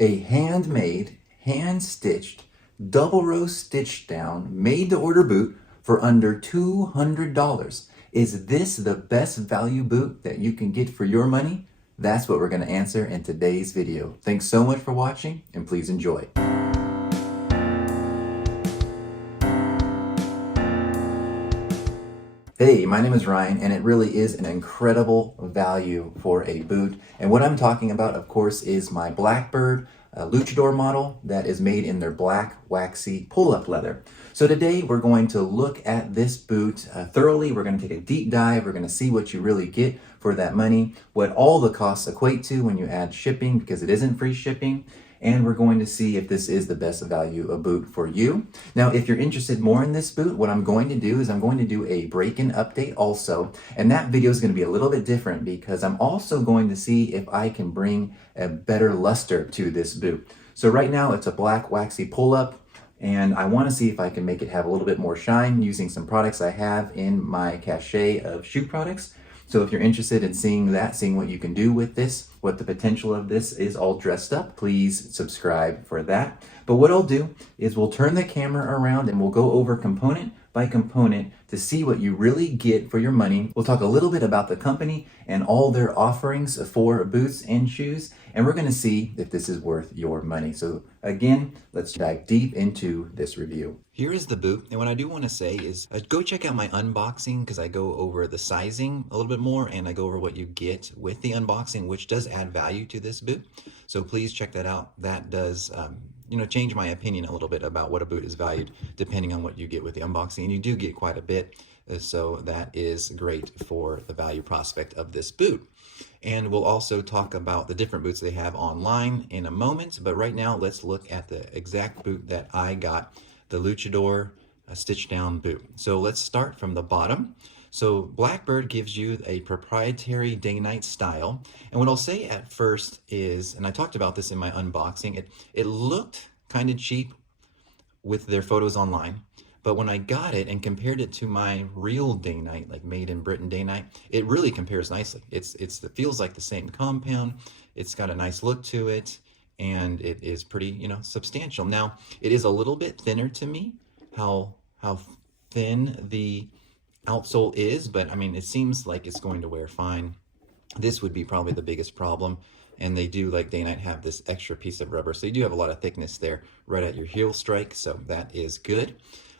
A handmade, hand-stitched, double row stitched down, made-to-order boot for under $200. Is this the best value boot that you can get for your money? That's what we're going to answer in today's video. Thanks so much for watching, and please enjoy. Hey, my name is Ryan, and it really is an incredible value for a boot. And what I'm talking about, of course, is my Blackbird Luchador model that is made in their black waxy pull-up leather. So today we're going to look at this boot thoroughly. We're going to take a deep dive. We're going to see what you really get for that money, what all the costs equate to when you add shipping, because it isn't free shipping. And we're going to see if this is the best value of boot for you. Now, if you're interested more in this boot, what I'm going to do is I'm going to do a break-in update also. And that video is going to be a little bit different because I'm also going to see if I can bring a better luster to this boot. So right now it's a black waxy pull-up, and I want to see if I can make it have a little bit more shine using some products I have in my cache of shoe products. So if you're interested in seeing that, seeing what you can do with this, what the potential of this is all dressed up, please subscribe for that. But what I'll do is we'll turn the camera around and we'll go over component by component to see what you really get for your money. We'll talk a little bit about the company and all their offerings for boots and shoes, and we're going to see if this is worth your money. So again, let's dive deep into this review. Here is the boot, and what I do want to say is go check out my unboxing because I go over the sizing a little bit more and I go over what you get with the unboxing, which does add value to this boot. So please check that out. That does change my opinion a little bit about what a boot is valued depending on what you get with the unboxing, and you do get quite a bit, so that is great for the value prospect of this boot. And we'll also talk about the different boots they have online in a moment, but right now let's look at the exact boot that I got, the Luchador Stitch Down boot. So let's start from the bottom. So Blackbird gives you a proprietary day-night style, and what I'll say at first is, and I talked about this in my unboxing, it looked kind of cheap with their photos online, but when I got it and compared it to my real day-night, like made in Britain day-night, it really compares nicely. It feels like the same compound. It's got a nice look to it, and it is pretty, substantial. Now, it is a little bit thinner to me, how thin the outsole is, but I mean, it seems like it's going to wear fine. This would be probably the biggest problem, and they do, like day-night, have this extra piece of rubber, so you do have a lot of thickness there right at your heel strike, so that is good.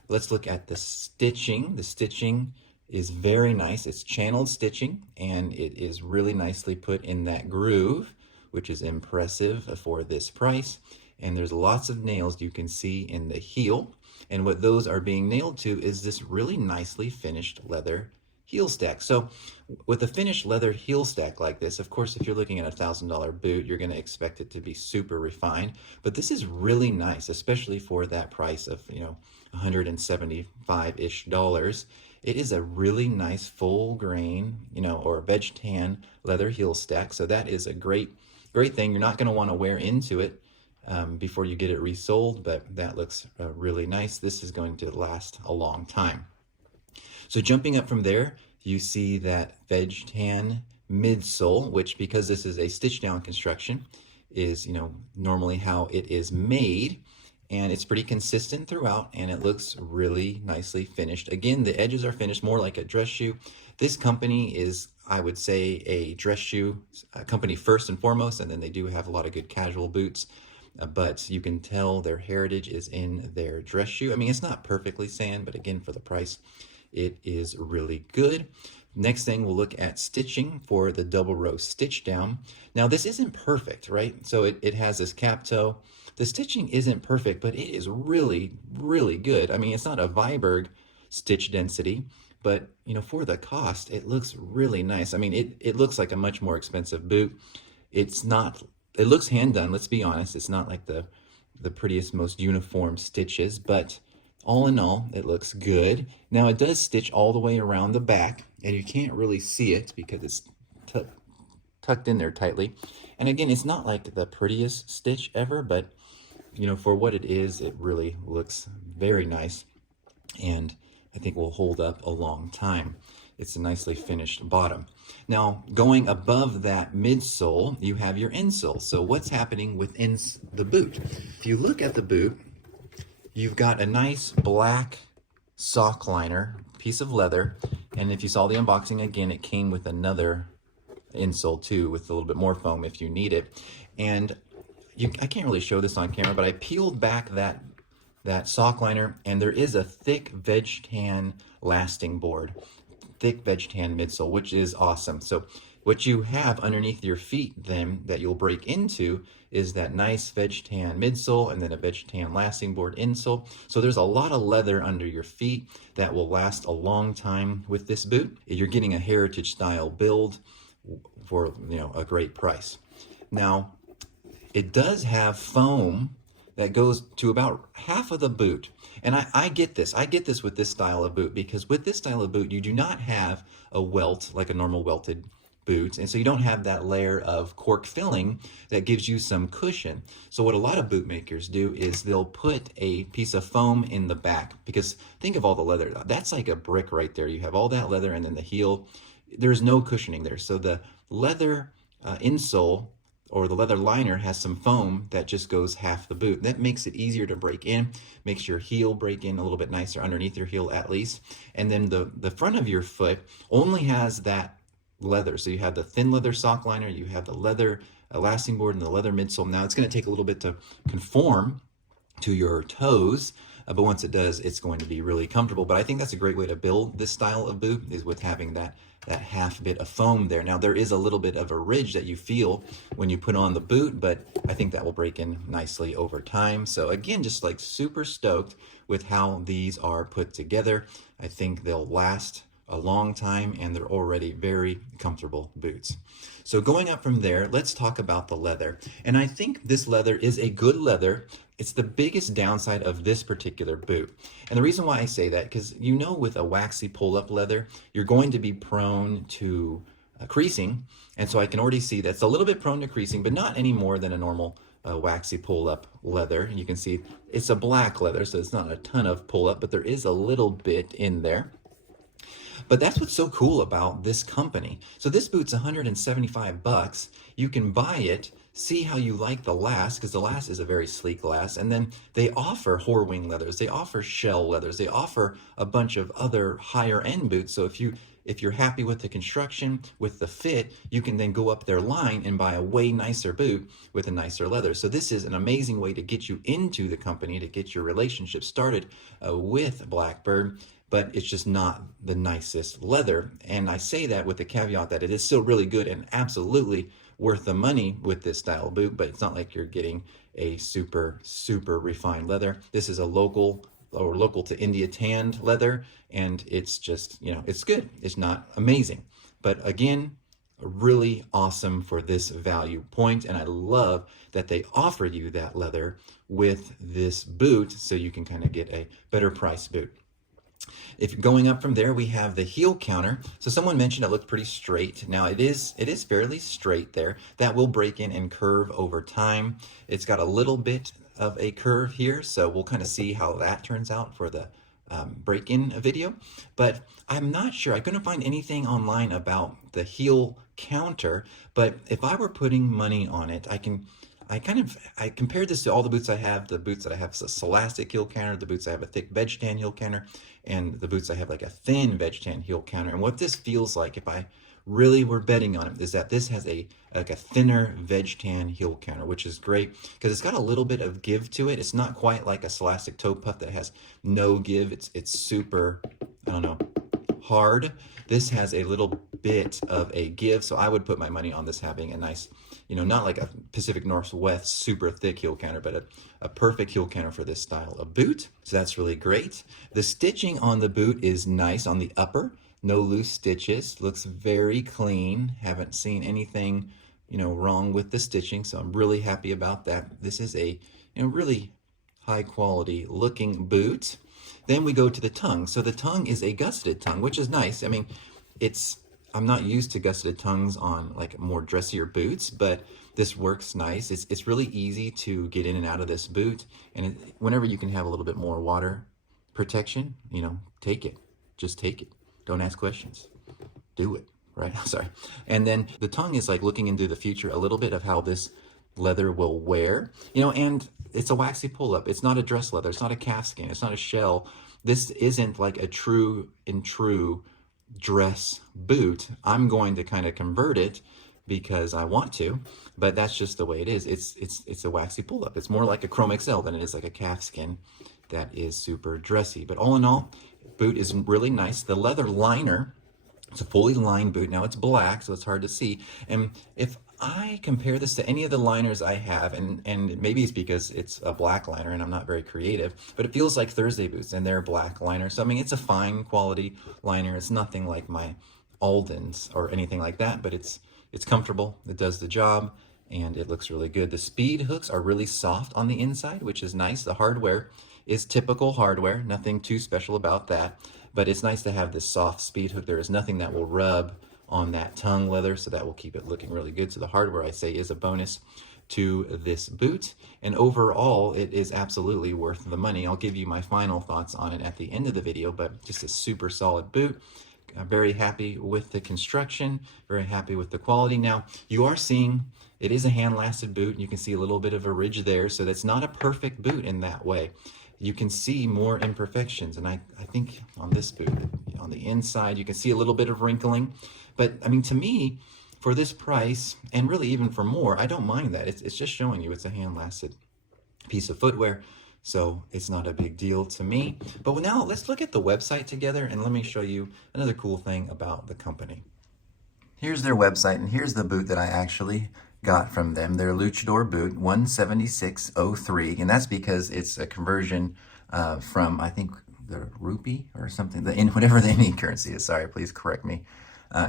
Let's look at the stitching. The stitching is very nice. It's channeled stitching, and it is really nicely put in that groove, which is impressive for this price. And there's lots of nails you can see in the heel, and what those are being nailed to is this really nicely finished leather heel stack. So with a finished leather heel stack like this, of course, if you're looking at $1,000 boot, you're going to expect it to be super refined, but this is really nice, especially for that price of, $175-ish dollars. It is a really nice full grain, or veg tan leather heel stack. So that is a great thing. You're not going to want to wear into it before you get it resold, but that looks really nice. This is going to last a long time. So jumping up from there, you see that veg tan midsole, which, because this is a stitch down construction, is normally how it is made, and it's pretty consistent throughout, and it looks really nicely finished. Again, the edges are finished more like a dress shoe. This company is, I would say, a dress shoe company first and foremost, and then they do have a lot of good casual boots. But you can tell their heritage is in their dress shoe. I mean, it's not perfectly sand, but again, for the price, it is really good. Next thing, we'll look at stitching for the double row stitch down. Now, this isn't perfect, right? So it has this cap toe. The stitching isn't perfect, but it is really, really good. I mean, it's not a Viberg stitch density, but for the cost, it looks really nice. I mean, it looks like a much more expensive boot. It's not. It looks hand done, let's be honest. It's not like the prettiest, most uniform stitches, but all in all, it looks good. Now, it does stitch all the way around the back, and you can't really see it because it's tucked in there tightly. And again, it's not like the prettiest stitch ever, but for what it is, it really looks very nice, and I think will hold up a long time. it's a nicely finished bottom. Now, going above that midsole, you have your insole. So what's happening within the boot? If you look at the boot, you've got a nice black sock liner, piece of leather, and if you saw the unboxing again, it came with another insole too, with a little bit more foam if you need it. And I can't really show this on camera, but I peeled back that sock liner, and there is a thick veg tan lasting board, thick veg tan midsole, which is awesome. So what you have underneath your feet then that you'll break into is that nice veg tan midsole and then a veg tan lasting board insole. So there's a lot of leather under your feet that will last a long time with this boot. You're getting a heritage style build for, you know, a great price. Now, it does have foam that goes to about half of the boot. And I get this. I get this with this style of boot, because with this style of boot, you do not have a welt like a normal welted boot. And so you don't have that layer of cork filling that gives you some cushion. So what a lot of boot makers do is they'll put a piece of foam in the back, because think of all the leather. That's like a brick right there. You have all that leather, and then the heel, there's no cushioning there. So the leather insole or the leather liner has some foam that just goes half the boot. That makes it easier to break in, makes your heel break in a little bit nicer underneath your heel at least. And then the front of your foot only has that leather. So you have the thin leather sock liner, you have the leather lasting board, and the leather midsole. Now it's going to take a little bit to conform to your toes, but once it does, it's going to be really comfortable. But I think that's a great way to build this style of boot, is with having that half bit of foam there. Now there is a little bit of a ridge that you feel when you put on the boot, but I think that will break in nicely over time. So again, just like super stoked with how these are put together. I think they'll last a long time, and they're already very comfortable boots. So going up from there, let's talk about the leather. And I think this leather is a good leather. It's the biggest downside of this particular boot. And the reason why I say that, because you know, with a waxy pull-up leather, you're going to be prone to creasing. And so I can already see that's a little bit prone to creasing, but not any more than a normal waxy pull-up leather. And you can see it's a black leather, so it's not a ton of pull-up, but there is a little bit in there. But that's what's so cool about this company. So this boot's 175 bucks. You can buy it, see how you like the last, because the last is a very sleek last. And then they offer Horwing leathers, they offer shell leathers, they offer a bunch of other higher end boots. So if you're happy with the construction, with the fit, you can then go up their line and buy a way nicer boot with a nicer leather. So this is an amazing way to get you into the company, to get your relationship started with Blackbird. But it's just not the nicest leather. And I say that with the caveat that it is still really good and absolutely worth the money with this style of boot, but it's not like you're getting a super, super refined leather. This is a local to India tanned leather, and it's just, you know, it's good. It's not amazing. But again, really awesome for this value point, and I love that they offer you that leather with this boot, so you can kind of get a better price boot. If you're going up from there, we have the heel counter. So someone mentioned it looked pretty straight. Now it is fairly straight there. That will break in and curve over time. It's got a little bit of a curve here, so we'll kind of see how that turns out for the break-in video. But I'm not sure. I couldn't find anything online about the heel counter, but if I were putting money on it, I compared this to all the boots I have. The boots that I have is a Scholastic heel counter, the boots I have a thick veg tan heel counter, and the boots I have like a thin veg tan heel counter. And what this feels like, if I really were betting on it, is that this has like a thinner veg tan heel counter, which is great because it's got a little bit of give to it. It's not quite like a Scholastic toe puff that has no give. It's super, I don't know, hard. This has a little bit of a give, so I would put my money on this having a nice, you know, not like a Pacific Northwest super thick heel counter, but a perfect heel counter for this style of boot. So that's really great. The stitching on the boot is nice on the upper. No loose stitches. Looks very clean. Haven't seen anything, you know, wrong with the stitching, so I'm really happy about that. This is a, you know, really high quality looking boot. Then we go to the tongue. So the tongue is a gusseted tongue, which is nice. I mean, I'm not used to gusseted tongues on like more dressier boots, but this works nice. It's really easy to get in and out of this boot. And whenever you can have a little bit more water protection, you know, take it. Just take it. Don't ask questions. do it, right? I'm sorry. And then the tongue is like looking into the future a little bit of how this leather will wear, and it's a waxy pull-up. It's not a dress leather. It's not a calfskin. It's not a shell. This isn't like a true dress boot. I'm going to kind of convert it because I want to, but that's just the way it is. It's a waxy pull-up. It's more like a Chrome XL than it is like a calfskin that is super dressy. But all in all, boot is really nice. The leather liner, it's a fully lined boot. Now it's black, so it's hard to see. And if I compare this to any of the liners I have, and maybe it's because it's a black liner and I'm not very creative, but it feels like Thursday boots and they're black liners. So I mean, it's a fine quality liner. It's nothing like my Alden's or anything like that, but it's comfortable. It does the job and it looks really good. The speed hooks are really soft on the inside, which is nice. The hardware is typical hardware, nothing too special about that, but it's nice to have this soft speed hook. There is nothing that will rub on that tongue leather, so that will keep it looking really good. So the hardware, I say, is a bonus to this boot, and overall it is absolutely worth the money. I'll give you my final thoughts on it at the end of the video, but just a super solid boot. I'm very happy with the construction, very happy with the quality. Now you are seeing it is a hand-lasted boot, and you can see a little bit of a ridge there, so that's not a perfect boot in that way. You can see more imperfections, and I think on this boot, on the inside, you can see a little bit of wrinkling. But I mean, to me, for this price, and really even for more, I don't mind that. It's just showing you it's a hand-lasted piece of footwear, so it's not a big deal to me. But now let's look at the website together, and let me show you another cool thing about the company. Here's their website, and here's the boot that I actually got from them. Their Luchador boot, 176.03, and that's because it's a conversion from, I think, the rupee or something, whatever the Indian currency is. Sorry, please correct me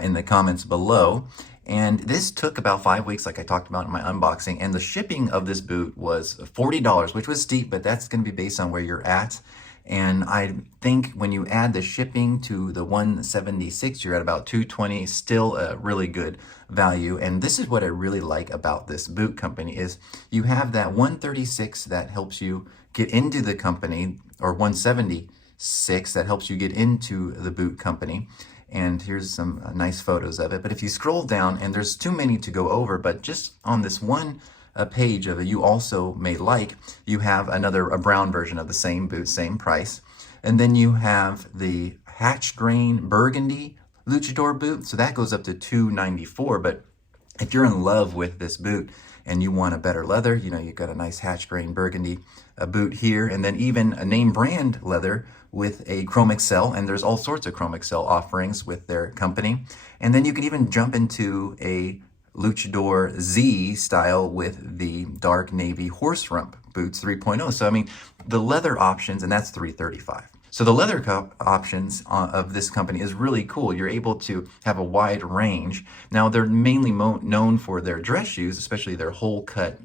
in the comments below. And this took about 5 weeks, like I talked about in my unboxing, and the shipping of this boot was $40, which was steep, but that's going to be based on where you're at. And I think when you add the shipping to the 176, you're at about $220, still a really good value. And this is what I really like about this boot company is you have that 136 that helps you get into the company, or 176 that helps you get into the boot company. And here's some nice photos of it. But if you scroll down, and there's too many to go over, but just on this one page of it, you also may like, you have a brown version of the same boot, same price. And then you have the hatch grain burgundy Luchador boot. So that goes up to $294. But if you're in love with this boot and you want a better leather, you've got a nice hatch grain burgundy boot here, and then even a name brand leather with a Chrome XL, and there's all sorts of Chrome XL offerings with their company. And then you can even jump into a Luchador Z style with the dark navy horse rump boots 3.0. So I mean, the leather options, and that's $335. So the leather options of this company is really cool. You're able to have a wide range. Now they're mainly known for their dress shoes, especially their hole cut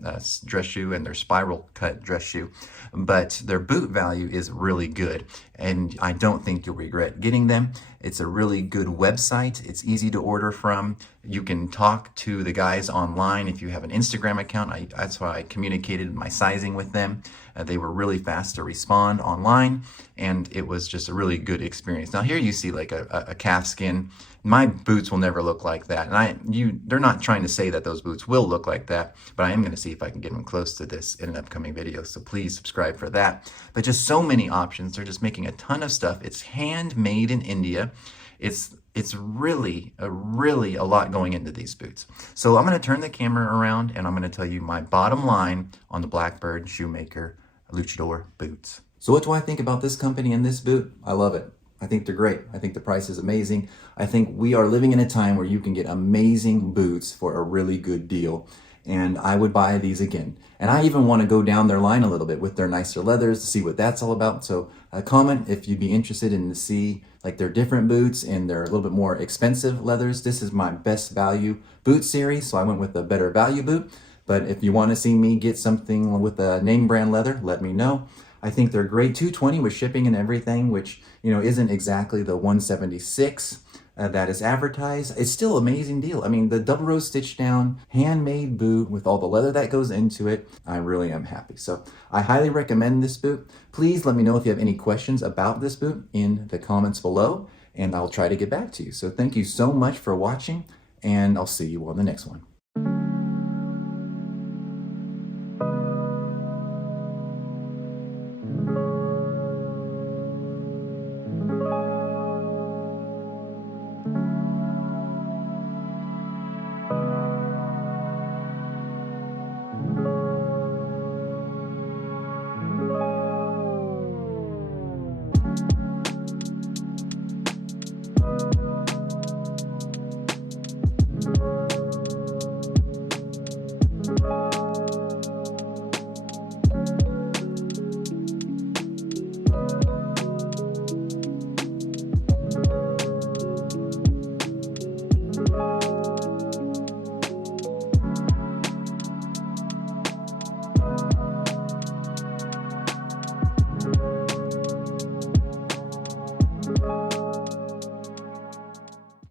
dress shoe and their spiral cut dress shoe. But their boot value is really good, and I don't think you'll regret getting them. It's a really good website. It's easy to order from. You can talk to the guys online if you have an Instagram account. That's why I communicated my sizing with them. They were really fast to respond online, and it was just a really good experience. Now here you see like a calfskin. My boots will never look like that, and they're not trying to say that those boots will look like that, but I am going to see if I can get them close to this in an upcoming video, so please subscribe for that. But just so many options. They're just making a ton of stuff. It's handmade in India. It's really a lot going into these boots. So I'm going to turn the camera around, and I'm going to tell you my bottom line on the Blackbird Shoemaker Luchador boots. So what do I think about this company and this boot? I love it. I think they're great. I think the price is amazing. I think we are living in a time where you can get amazing boots for a really good deal. And I would buy these again. And I even want to go down their line a little bit with their nicer leathers to see what that's all about. So comment if you'd be interested in to see like their different boots and their a little bit more expensive leathers. This is my best value boot series, so I went with a better value boot. But if you want to see me get something with a name brand leather, let me know. I think they're great. $220 with shipping and everything, which isn't exactly the 176 that is advertised. It's still an amazing deal. I mean, the double row stitch down handmade boot with all the leather that goes into it, I really am happy. So I highly recommend this boot. Please let me know if you have any questions about this boot in the comments below. and I'll try to get back to you. So thank you so much for watching, and I'll see you on the next one.